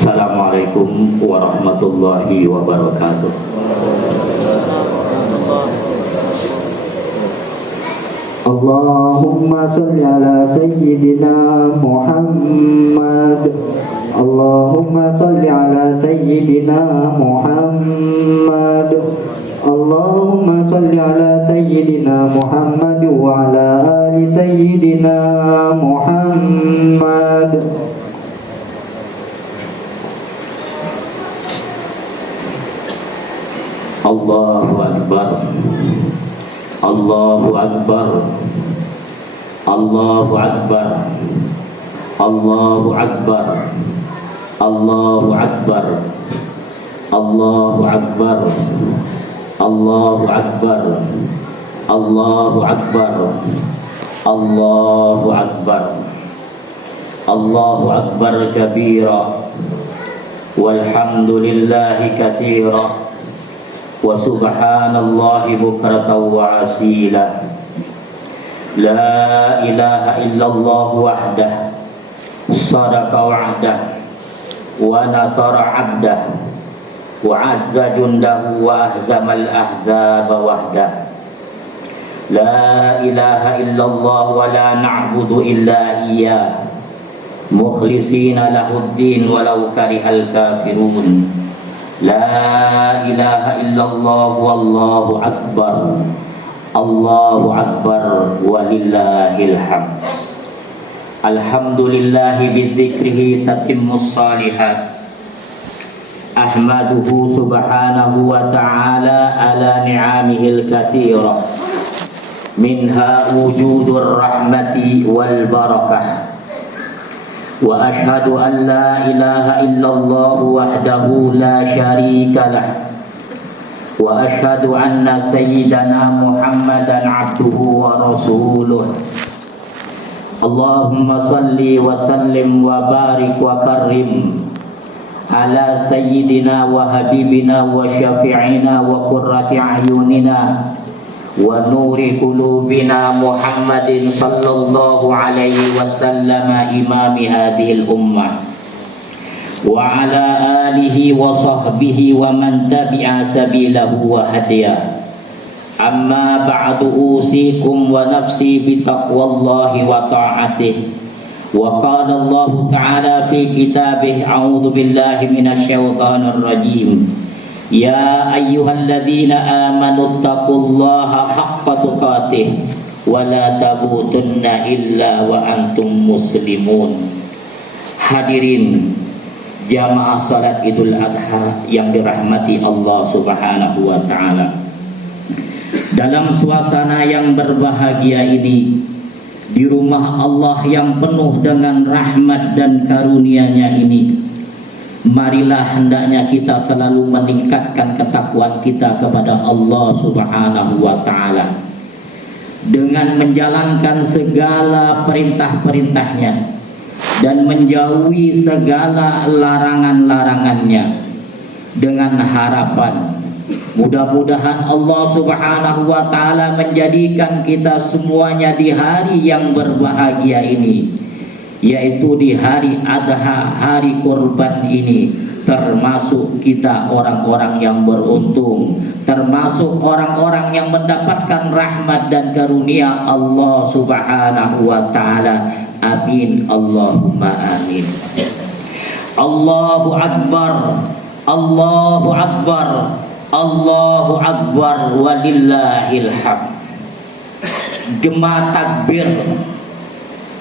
Assalamualaikum warahmatullahi wabarakatuh. Allahumma salli ala sayyidina Muhammad. Allahumma salli ala sayyidina Muhammad. Allahumma salli ala sayyidina Muhammad wa ala ali sayyidina Muhammad. Allahu Akbar. Allahu Akbar. Allahu Akbar. Allahu Akbar. Allahu Akbar. Allahu Akbar. Allahu Akbar. Allahu Akbar. Allahu Akbar. Allahu Akbar kabira. Walhamdulillahi katsira. Wa subhanallahi bukratan wa asila. La ilaha illallah wahdah sadaqa wa'dah wa nasara 'abdah wa 'azza jundahu wa ahzamal ahzaba wahdah. La ilaha illallah wa la na'budu illa iyyah mukhlishina lahuddin walau karihal kafirun. La ilaha illallah wallahu akbar. Allahu akbar walillahil hamd. Alhamdulillahi bidzikrihi tatimmus shalihat. Ahmaduhu subhanahu wa ta'ala ala ni'amihil katsira. Minha wujudur rahmati wal barakah. Wa ashhadu an la ilaha illallah wahdahu la syarika lah. Wa ashhadu anna sayyidana Muhammadan abduhu wa rasuluh. Allahumma salli wa sallim wa barik wa karrim ala sayyidina wa habibina wa syafi'ina wa qurrati a'yunina wa nuri qulubina Muhammadin sallallahu alaihi wasallam imami hadhil ummah wa ala alihi wa sahbihi wa man tabi'a sabilahu wa hadiya. Amma ba'du, usikum wa nafsi bi taqwallahi wa ta'atih. Wa qala Allah ta'ala fi kitabih, a'udzu billahi minasy syaithanir rajim. Ya ayyuhalladzina amanu taqullaha haqqa tuqatih wa la tamutunna illa wa antum muslimun. Hadirin jamaah salat Idul Adha yang dirahmati Allah Subhanahu wa taala. Dalam suasana yang berbahagia ini, di rumah Allah yang penuh dengan rahmat dan karunia-Nya ini, marilah hendaknya kita selalu meningkatkan ketakwaan kita kepada Allah Subhanahu wa ta'ala dengan menjalankan segala perintah-perintahnya dan menjauhi segala larangan-larangannya, dengan harapan mudah-mudahan Allah Subhanahu wa ta'ala menjadikan kita semuanya di hari yang berbahagia ini, yaitu di hari Adha, hari kurban ini, termasuk kita orang-orang yang beruntung, termasuk orang-orang yang mendapatkan rahmat dan karunia Allah Subhanahu wa ta'ala. Amin, Allahumma amin. Allahu Akbar. Allahu Akbar. Allahu Akbar walillahil hamd. Gema takbir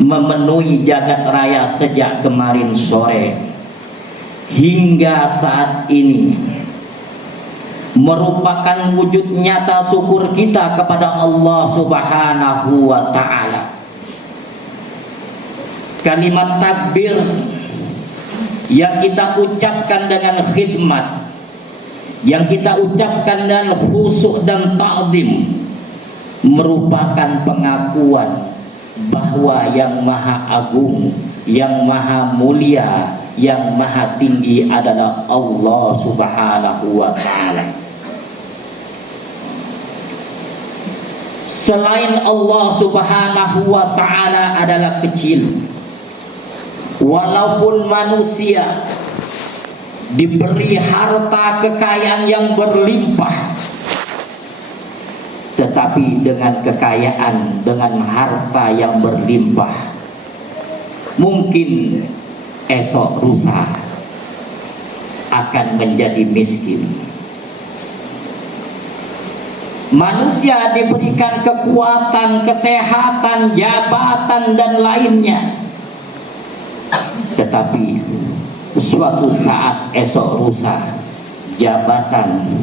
memenuhi jagat raya sejak kemarin sore hingga saat ini, merupakan wujud nyata syukur kita kepada Allah Subhanahu wa ta'ala. Kalimat takbir yang kita ucapkan dengan khidmat, yang kita ucapkan dengan khusyuk dan ta'zim, merupakan pengakuan bahwa yang maha agung, yang maha mulia, yang maha tinggi adalah Allah Subhanahu wa ta'ala. Selain Allah Subhanahu wa ta'ala adalah kecil. Walaupun manusia diberi harta kekayaan yang berlimpah, tetapi dengan kekayaan, dengan harta yang berlimpah, mungkin esok lusa akan menjadi miskin. Manusia diberikan kekuatan, kesehatan, jabatan dan lainnya, tetapi suatu saat esok lusa jabatan,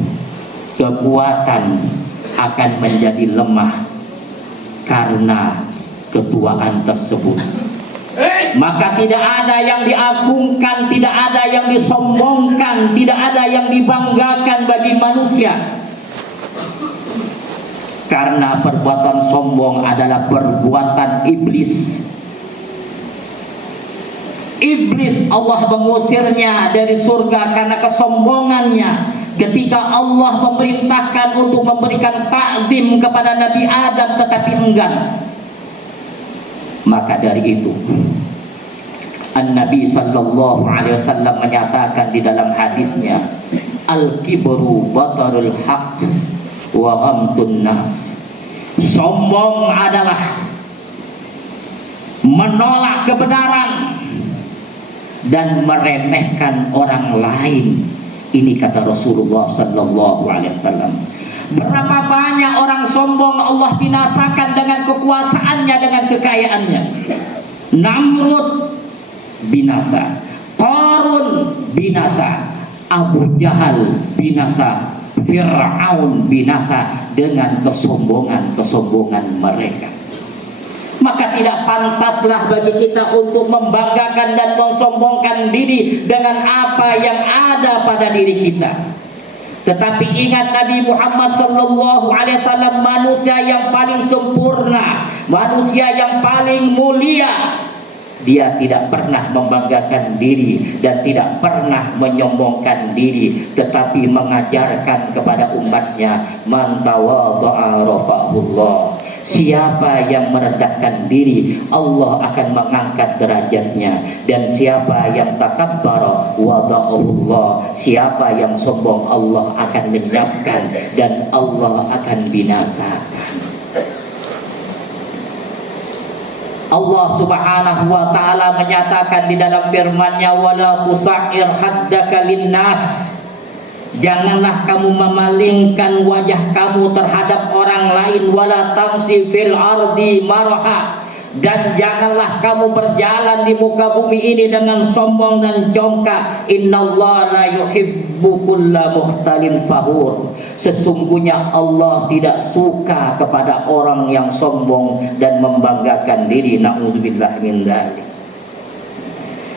kekuatan akan menjadi lemah karena ketuaan tersebut. Maka tidak ada yang diagungkan, tidak ada yang disombongkan, tidak ada yang dibanggakan bagi manusia. Karena perbuatan sombong adalah perbuatan iblis. Iblis Allah mengusirnya dari surga karena kesombongannya. Ketika Allah memerintahkan untuk memberikan takzim kepada Nabi Adam tetapi enggan. Maka dari itu An-Nabi sallallahu alaihi wasallam menyatakan di dalam hadisnya, al-kibru batarul haq wa ghamtun nas. Sombong adalah menolak kebenaran dan meremehkan orang lain. Ini kata Rasulullah sallallahu alaihi wasallam. Berapa banyak orang sombong Allah binasakan dengan kekuasaannya, dengan kekayaannya. Namrud binasa, Qarun binasa, Abu Jahal binasa, Fir'aun binasa dengan kesombongan mereka. Maka tidak pantaslah bagi kita untuk membanggakan dan mensombongkan diri dengan apa yang ada pada diri kita. Tetapi ingat, Nabi Muhammad sallallahu alaihi wasallam manusia yang paling sempurna, manusia yang paling mulia. Dia tidak pernah membanggakan diri dan tidak pernah menyombongkan diri, tetapi mengajarkan kepada umatnya, man tawadha'a rafa'ahullah. Siapa yang merendahkan diri, Allah akan mengangkat derajatnya. Dan siapa yang takabbara wada'ahullah, siapa yang sombong, Allah akan lenyapkan dan Allah akan binasa. Allah subhanahu wa ta'ala menyatakan di dalam firman-Nya, wala tusa'ir haddaka linnas. Janganlah kamu memalingkan wajah kamu terhadap orang lain, wala tamsi fil ardi marha, dan janganlah kamu berjalan di muka bumi ini dengan sombong dan congkak. Innallaha la yuhibbu kulla mukhtalin fakhur. Sesungguhnya Allah tidak suka kepada orang yang sombong dan membanggakan diri. Na'udzubillah min dzalik.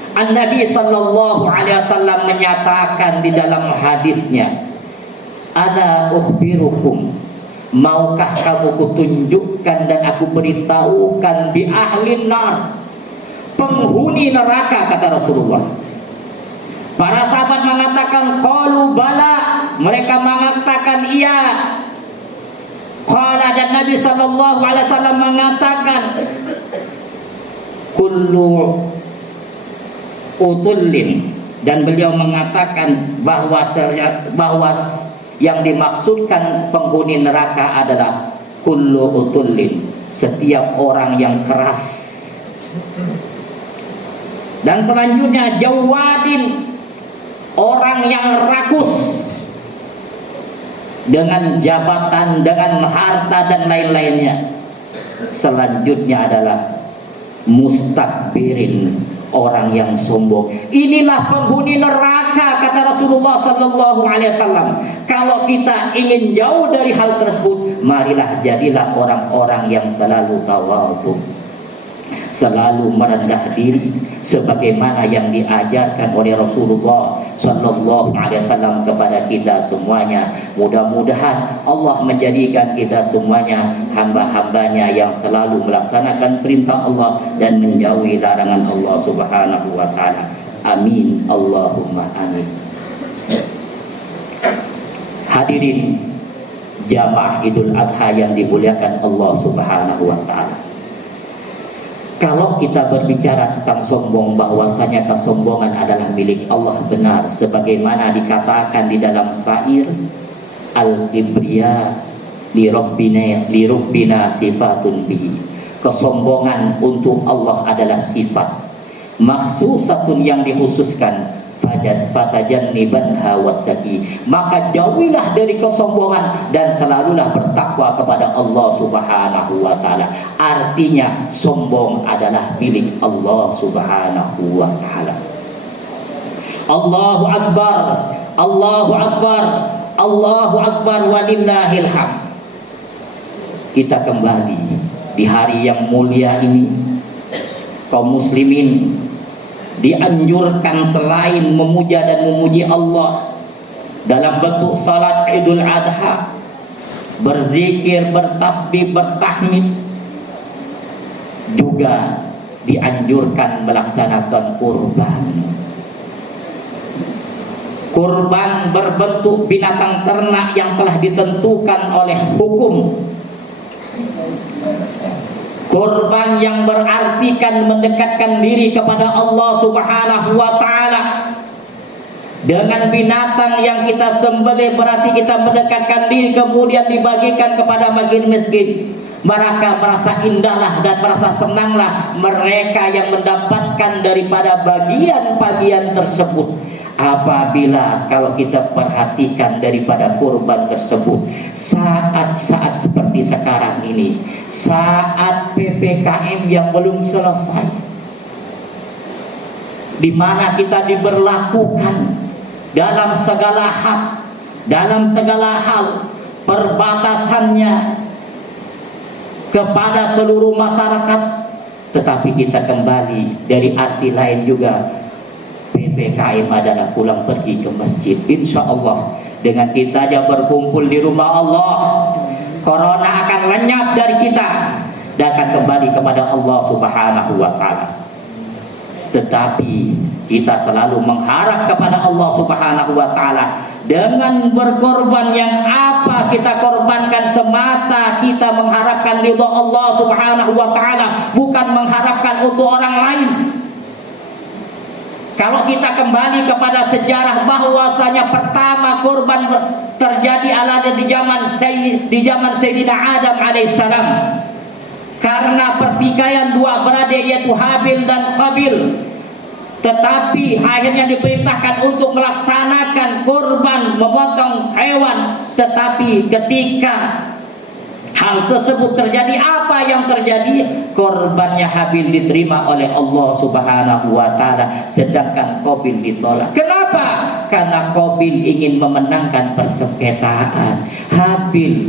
An-Nabi sallallahu alaihi wasallam menyatakan di dalam hadisnya, ada ukhbirukum, maukah kamu kutunjukkan dan aku beritahukan bi ahlin nar, penghuni neraka, kata Rasulullah. Para sahabat mengatakan qalu bala, mereka mengatakan iya. Qala, dan Nabi sallallahu alaihi wasallam mengatakan kullu utullin, dan beliau mengatakan bahwa yang dimaksudkan penghuni neraka adalah kullu utullin, setiap orang yang keras. Dan selanjutnya jawadin, orang yang rakus dengan jabatan, dengan harta dan lain-lainnya. Selanjutnya adalah mustakbirin, orang yang sombong. Inilah penghuni neraka, kata Rasulullah sallallahu alaihi wasallam. Kalau kita ingin jauh dari hal tersebut, marilah jadilah orang-orang yang selalu tawadhu, selalu merendah diri, sebagaimana yang diajarkan oleh Rasulullah sallallahu alaihi wasallam kepada kita semuanya. Mudah-mudahan Allah menjadikan kita semuanya hamba-hambanya yang selalu melaksanakan perintah Allah dan menjauhi larangan Allah subhanahu wa ta'ala. Amin, Allahumma amin. Hadirin jamaah Idul Adha yang dimuliakan Allah subhanahu wa ta'ala, Kalau kita berbicara tentang sombong, bahwasanya kesombongan adalah milik Allah, benar sebagaimana dikatakan di dalam syair al-kibriya li rabbina sifatun bihi. Kesombongan untuk Allah adalah sifat maksusatun yang dikhususkan. Fatajannibanha wattaqi, maka jauhilah dari kesombongan dan selalulah bertakwa kepada Allah Subhanahu wa taala. Artinya sombong adalah milik Allah Subhanahu wa taala. Allahu akbar, Allahu akbar, Allahu akbar, walillahil hamd. Kita kembali di hari yang mulia ini, kaum muslimin dianjurkan selain memuja dan memuji Allah dalam bentuk salat Idul Adha, berzikir, bertasbih, bertahmid, juga dianjurkan melaksanakan kurban. Kurban berbentuk binatang ternak yang telah ditentukan oleh hukum. Kurban yang berartikan mendekatkan diri kepada Allah Subhanahu wa taala. Dengan binatang yang kita sembelih berarti kita mendekatkan diri, kemudian dibagikan kepada miskin. Maka merasa indahlah dan merasa senanglah mereka yang mendapatkan daripada bagian-bagian tersebut. Apabila kalau kita perhatikan daripada kurban tersebut, saat-saat seperti sekarang ini, saat PPKM yang belum selesai, di mana kita diberlakukan dalam segala hal perbatasannya kepada seluruh masyarakat, tetapi kita kembali dari arti lain juga. PPKM adalah pulang pergi ke masjid. Insya Allah dengan kita aja berkumpul di rumah Allah, corona akan lenyap dari kita dan akan kembali kepada Allah Subhanahu wa taala. Tetapi kita selalu mengharap kepada Allah Subhanahu wa taala dengan berkorban. Yang apa kita korbankan semata kita mengharapkan ridha Allah Subhanahu wa taala, bukan mengharapkan untuk orang lain. Kalau kita kembali kepada sejarah bahwasanya pertama kurban terjadi ada di zaman Sayyidina Adam alaihissalam, karena pertikaian dua beradik yaitu Habil dan Qabil. Tetapi akhirnya diperintahkan untuk melaksanakan kurban, memotong hewan. Tetapi ketika hal tersebut terjadi, apa yang terjadi? Korbannya Habil diterima oleh Allah Subhanahu wa taala, sedangkan Qabil ditolak. Kenapa? Karena Qabil ingin memenangkan persengketaan, Habil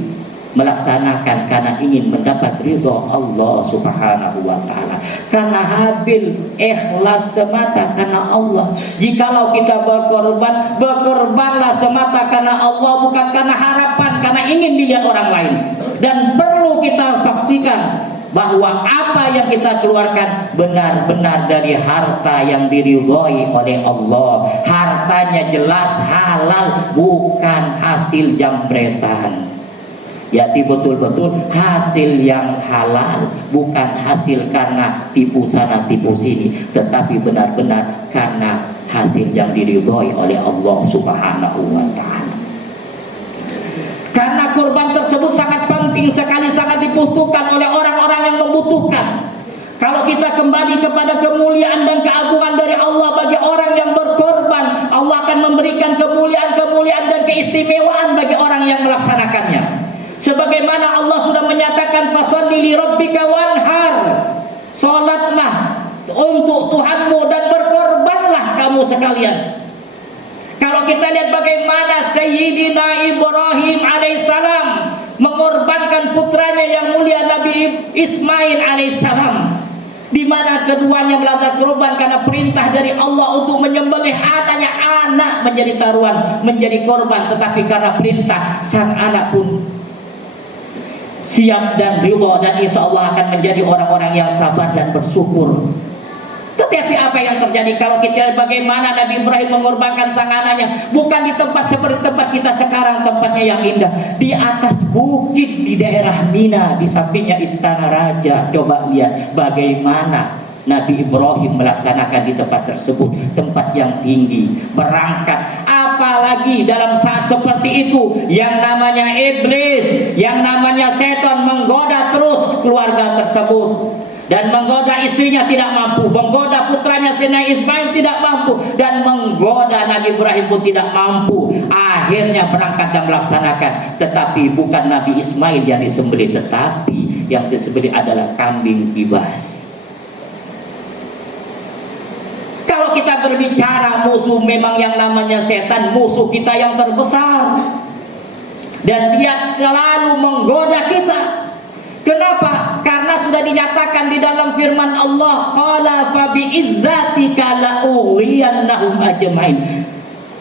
melaksanakan karena ingin mendapat ridha Allah Subhanahu wa taala. Karena Habil ikhlas semata karena Allah. Jikalau kita berkorban, berkorbanlah semata karena Allah, bukan karena harapan, karena ingin dilihat orang lain. Dan perlu kita pastikan bahwa apa yang kita keluarkan benar-benar dari harta yang diridhoi oleh Allah. Hartanya jelas halal, bukan hasil jambretan. Jadi betul-betul hasil yang halal, bukan hasil karena tipu sana tipu sini, tetapi benar-benar karena hasil yang diridhoi oleh Allah Subhanahu wa taala. Karena kurban tersebut sangat penting sekali, sangat dibutuhkan oleh orang-orang yang membutuhkan. Kalau kita kembali kepada kemuliaan dan keagungan dari Allah bagi orang yang berkorban, Allah akan memberikan kemuliaan-kemuliaan dan keistimewaan bagi orang yang melaksanakannya. Sebagaimana Allah sudah menyatakan fasholli li rabbika wanhar, salatlah untuk Tuhanmu dan berkorbanlah kamu sekalian. Kalau kita lihat bagaimana Sayyidina Ibrahim alaihissalam mengorbankan putranya yang mulia Nabi Ismail alaihissalam, di mana keduanya melakukan korban karena perintah dari Allah untuk menyembelih anaknya, anak menjadi taruhan, menjadi korban. Tetapi karena perintah, sang anak pun siap dan ridha, dan insya Allah akan menjadi orang-orang yang sabar dan bersyukur. Tetapi apa yang terjadi kalau kita bagaimana Nabi Ibrahim mengorbankan sang anaknya? Bukan di tempat seperti tempat kita sekarang, tempatnya yang indah, di atas bukit di daerah Mina, di sampingnya istana raja. Coba lihat bagaimana Nabi Ibrahim melaksanakan di tempat tersebut, tempat yang tinggi, berangkat. Apalagi dalam saat seperti itu, yang namanya iblis, yang namanya setan menggoda terus keluarga tersebut, dan menggoda istrinya tidak mampu, menggoda putranya Sayyidina Ismail tidak mampu, dan menggoda Nabi Ibrahim pun tidak mampu. Akhirnya berangkat dan melaksanakan. Tetapi bukan Nabi Ismail yang disembelih, tetapi yang disembelih adalah kambing kibas. Kalau kita berbicara musuh, memang yang namanya setan musuh kita yang terbesar, dan dia selalu menggoda kita. Kenapa? Karena sudah dinyatakan di dalam firman Allah, qala fa bi izzatika la ughwiyannahum ajmain.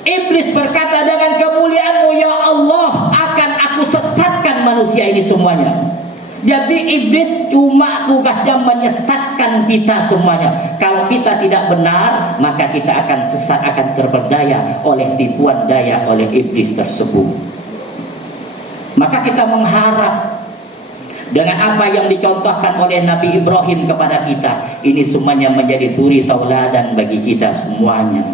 Iblis berkata, dengan kemuliaanmu ya Allah akan aku sesatkan manusia ini semuanya. Jadi iblis cuma tugasnya menyesatkan kita semuanya. Kalau kita tidak benar, maka kita akan sesat, akan terperdaya oleh tipuan daya oleh iblis tersebut. Maka kita mengharap dengan apa yang dicontohkan oleh Nabi Ibrahim kepada kita, ini semuanya menjadi turi tauladan bagi kita semuanya,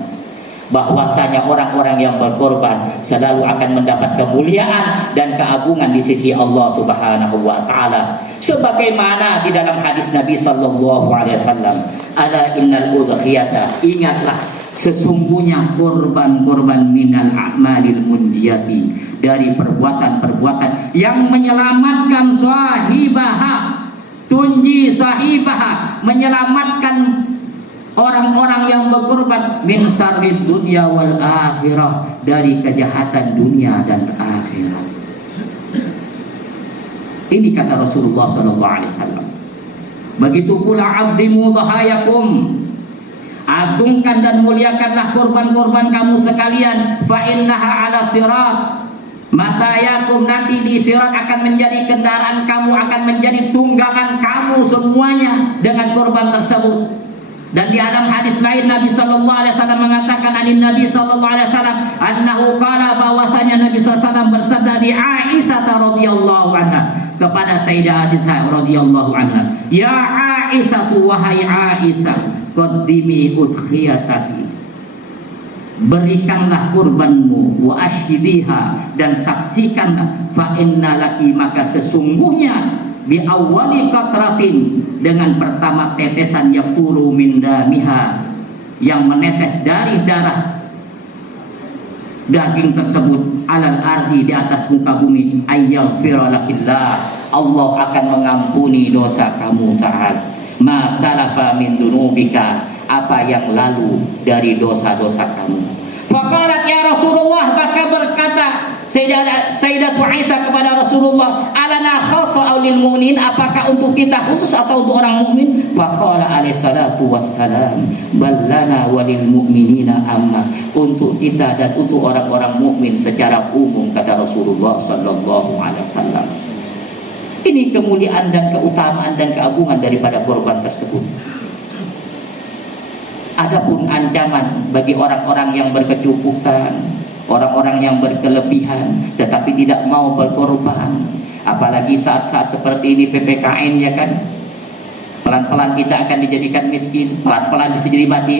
bahwasanya orang-orang yang berkorban selalu akan mendapat kemuliaan dan keagungan di sisi Allah Subhanahu wa taala. Sebagaimana di dalam hadis Nabi sallallahu alaihi wasallam, ala innal udhiyata, ingatlah sesungguhnya korban-korban minal a'malil mundiyati, dari perbuatan-perbuatan yang menyelamatkan sahibaha, tunji sahibaha, menyelamatkan orang-orang yang berkorban min syarrid dunya wal akhirah, dari kejahatan dunia dan akhirat. Ini kata Rasulullah SAW. Begitu pula abdimu dhahayakum, agungkan dan muliakanlah korban-korban kamu sekalian, fa innaha ala sirat, matayakum, nanti di sirat akan menjadi kendaraan kamu, akan menjadi tunggangan kamu semuanya dengan korban tersebut. Dan di dalam hadis lain Nabi sallallahu alaihi wasallam mengatakan, anin Nabi sallallahu alaihi wasallam annahu qala, bahwasanya Nabi sallallahu alaihi wasallam bersabda di Aisyah radhiyallahu anha, kepada Sayyidah Aisyah radhiyallahu anha, ya Aisyah, wahai Aisyah, qaddimi udkhiyataki, berikanlah kurbanmu, wa ashhidiha, dan saksikanlah, fa inna laki, maka sesungguhnya bi awwali qatratin, dengan pertama tetesan yaqulu min damiha, yang menetes dari darah daging tersebut, alal ardi, di atas muka bumi, ayyaghfira lakillah, Allah akan mengampuni dosa kamu ta'ala, ma salafa min dunubika, apa yang lalu dari dosa-dosa kamu. Faqalat ya Rasulullah, maka berkata Sayyidatu Aisyah kepada Rasulullah, alana khassa lil mu'minin, apakah untuk kita khusus atau untuk orang mukmin? Faqala alaihi salatu wassalam, ballana walil mu'minina amma, untuk kita dan untuk orang-orang mukmin secara umum, kata Rasulullah sallallahu alaihi wasallam. Ini kemuliaan dan keutamaan dan keagungan daripada korban tersebut. Adapun ancaman bagi orang-orang yang berkecukupan, orang-orang yang berkelebihan tetapi tidak mau berkorban, apalagi saat-saat seperti ini PPKN, ya kan, pelan-pelan kita akan dijadikan miskin, pelan-pelan bisa jadi mati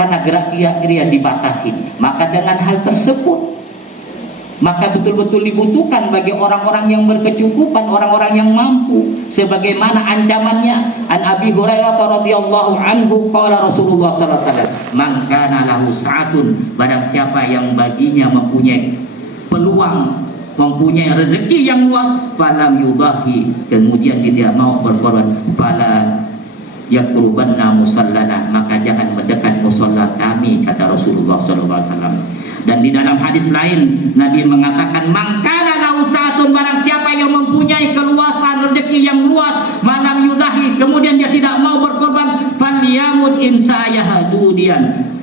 karena gerak-gerik dibatasi. Maka dengan hal tersebut, maka betul-betul dibutuhkan bagi orang-orang yang berkecukupan, orang-orang yang mampu, sebagaimana ancamannya. An Abi Hurairah radhiyallahu anhu qala Rasulullah sallallahu alaihi wasallam, man kana lahu sa'atun, barang siapa yang baginya mempunyai peluang, mempunyai rezeki yang luas, falam yudahi, kemudian dia mau berkorban, fala yaqrubanna musallana, maka jangan mendekat musalla kami, kata Rasulullah sallallahu alaihi wasallam. Dan di dalam hadis lain Nabi mengatakan, mangkana lahu sa'atun, barang siapa yang mempunyai keluasan rezeki yang luas, malam yudahi, kemudian dia tidak mau berkorban, falyamut insa'ayaha dudian,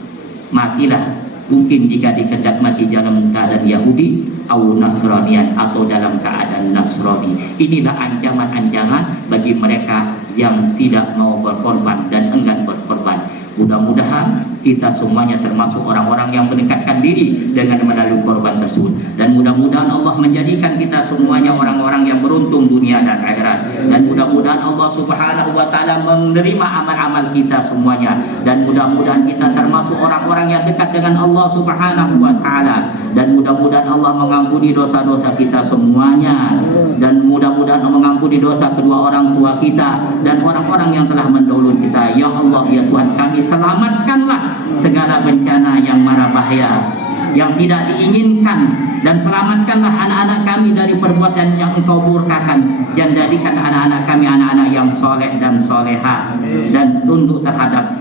matilah mungkin jika dikehendak mati dalam keadaan Yahudi atau Nasranian, atau dalam keadaan Nasrani. Inilah ancaman-ancaman bagi mereka yang tidak mau berkorban dan enggan berkorban. Mudah-mudahan kita semuanya termasuk orang-orang yang mendekatkan diri dengan melalui korban tersebut, dan mudah-mudahan Allah menjadikan kita semuanya orang-orang yang beruntung dunia dan akhirat, dan mudah-mudahan Allah Subhanahu wa taala menerima amal-amal kita semuanya, dan mudah-mudahan kita termasuk orang-orang yang dekat dengan Allah Subhanahu wa taala, dan mudah-mudahan Allah mengampuni dosa-dosa kita semuanya, dan mudah-mudahan Allah mengampuni dosa kedua orang tua kita dan orang-orang yang telah mendahului kita. Ya Allah, ya Tuhan kami, selamatkanlah segala bencana yang mara bahaya yang tidak diinginkan, dan selamatkanlah anak-anak kami dari perbuatan yang Engkau murkakan, dan jadikan anak-anak kami anak-anak yang soleh dan soleha dan tunduk terhadap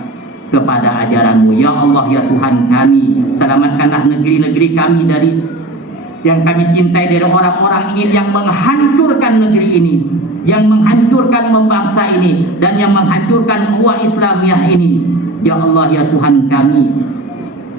kepada ajaran-Mu. Ya Allah, ya Tuhan kami, selamatkanlah negeri-negeri kami dari yang kami cintai, dari orang-orang ini yang menghancurkan negeri ini, yang menghancurkan membangsa ini, dan yang menghancurkan ukhuwah Islamiyah ini. Ya Allah, ya Tuhan kami,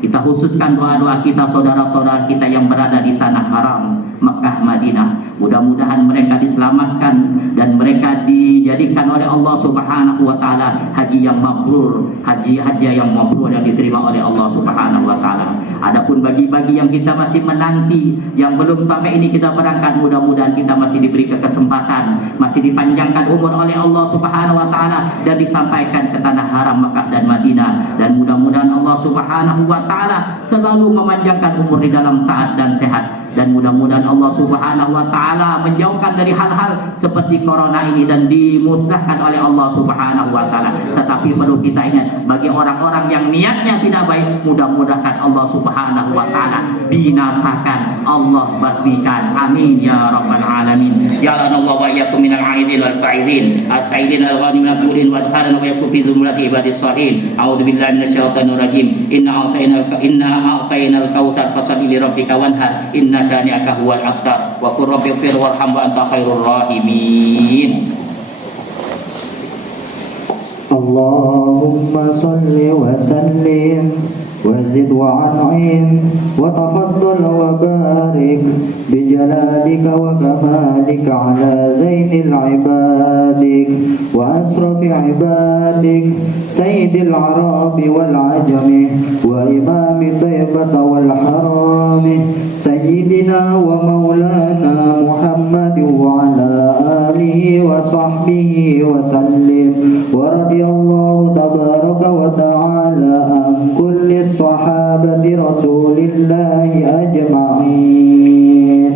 kita khususkan doa-doa kita, saudara-saudara kita yang berada di tanah haram Mekah, Madinah. Mudah-mudahan mereka diselamatkan dan mereka dijadikan oleh Allah Subhanahu wa taala haji yang mabrur, haji yang mabrur yang diterima oleh Allah Subhanahu wa taala. Adapun bagi-bagi yang kita masih menanti, yang belum sampai ini kita berangkat, mudah-mudahan kita masih diberi kesempatan, masih dipanjangkan umur oleh Allah Subhanahu wa taala dan disampaikan ke tanah haram Mekah dan Madinah, dan mudah-mudahan Allah Subhanahu wa taala selalu memanjangkan umur di dalam taat dan sehat, dan mudah-mudahan Allah Subhanahu wa taala menjauhkan dari hal-hal seperti corona ini dan dimusnahkan oleh Allah Subhanahu wa taala. Tetapi perlu kita ingat, bagi orang-orang yang niatnya tidak baik, mudah-mudahan Allah Subhanahu wa taala binasakan, Allah basmikan. Amin ya rabbal alamin. Ya Allah wa iyyakum minal aidin wal fa'idin as-saidin al-ghanim al-qulin wa adkhalna wa yakum fi zumrati ibadis salihin. A'udzubillahi minasyaitonir rajim. Inna a'tainal kautsar fasalli li rabbika wanhar. Inna syani'aka huwal abtar wa qur rabbighfir warham wa anta khairur rahimin. Allahumma salli wa sallim وزد وعنعم وتفضل وبارك بجلالك وكمالك على زين العبادك وأشرف عبادك سيد العرب والعجم وإمام طيبة والحرام سيدنا ومولانا محمد وعلى آله وصحبه وسلم. ورضي الله تبارك وتعالى عن كل الصحابة رسول الله أجمعين.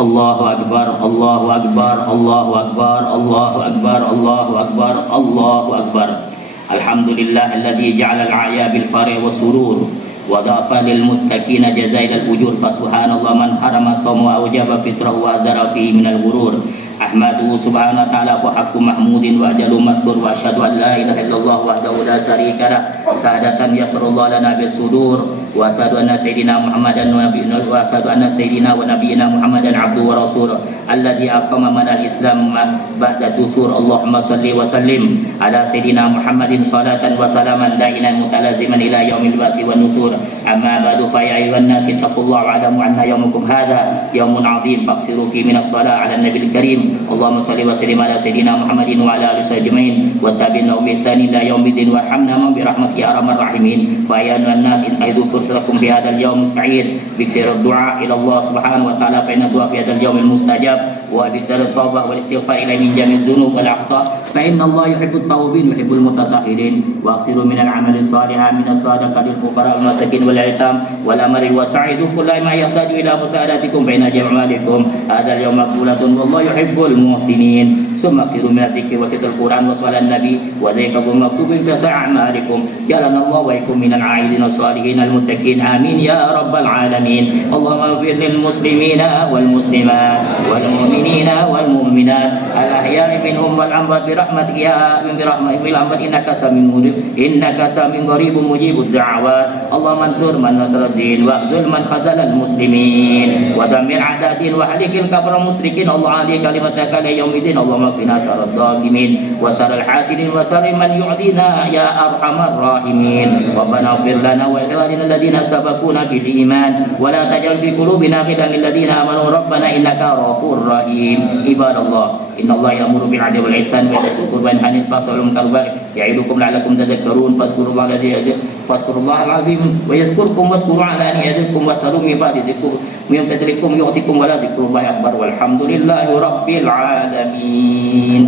Allahu akbar, Allahu akbar, Allahu akbar, Allahu akbar, Allahu akbar, Allahu akbar. Alhamdulillah alladzi ja'ala al-'aya bil fari was surur wa dafa lil muttaqina jazaa'il al-ujur. Fa subhanallah man harama sawma awjaba fitrahu wa azara fi min al-ghurur. Ahmadu subhanahu wa ta'ala wa haqqu mahmudin wa ajalu maskur wa asyhadu an la ilaha illallah wahdahu la syarika lah sa'adatan yasrullah lana bis sudur wa asyhadu anna sayyidina Muhammadan wa nabiyina wa asyhadu anna sayyidina wa nabiyina Muhammadan abduhu wa rasuluh alladzi aqama manal islam ba'da dusur. Allahumma salli wa sallim ala sayyidina Muhammadin salatan wa salaman da'iman mutalaziman ila yaumil ba'si wan nusur. Amma ba'du fa ya ayyuhan nas ittaqullaha wa alamu anna yawmakum hadha yawmun 'azim faqsiru fi minas shalah 'ala nabiyil karim. Allahumma salli wa sallim ala sayyidina Muhammadin wa ala alihi ajmain wa tabi'in bi ihsan ila yaumiddin warhamna ma bi rahmatika ya arhamar rahimin. Wa ya an-nas in aidu fursatakum fi hadzal yaum sa'id bi sirr du'a ila Allah subhanahu wa ta'ala fa inna du'a fi hadzal yaum mustajab wa bi sirr tawbah wal istighfar ila min jami' dzunub wal akhta fa inna Allah yuhibbut tawwabin wa yuhibbul mutatahhirin. Wa aksiru min al-'amali salihah min as-sadaqati lil fuqara wal masakin wal aitam wal amri wa sa'idu kullu ma yahtaju ila musa'adatikum baina jam'alikum hadzal yaum maqbulatun wallahu yuhibbu المحسنين. ثم اكثروا من الذكر وتلاوة القرآن وصلاة النبي وذكركم مكتوب في أعمالكم. جعلنا الله وإياكم من العائدين الصالحين المتقين. آمين يا رب العالمين. اللهم اغفر للمسلمين والمسلمات والمؤمنين والمؤمنات الأحياء منهم والأموات برحمتك يا برحمتك إنك سميع قريب مجيب الدعوات. اللهم انصر من نصر الدين واخذل من خذل المسلمين ودمر أعداء الدين وحرق الكفر المشركين. الله عليك كلمتك ليوم الدين. اللهم وقنا شر الظالمين وشر الحاسدين وشر من يعدينا يا أرحم الراحمين ربنا اغفر لنا ولإخواننا الذين سبقونا بالإيمان ولا تجعل في قلوبنا غلا للذين آمنوا ربنا إنك غفور رحيم عباد الله إن الله يأمر بالعدل والإحسان وإيتاء ذي القربى وينهى عن الفحشاء والمنكر والبغي يعظكم لعلكم تذكرون فاذكروا الله العظيم ويذكركم واذكروا على يذكركم واسألوا من بعد ذكر من فضلكم يعطيكم ولا ذكر الله أكبر والحمد لله رب العالمين.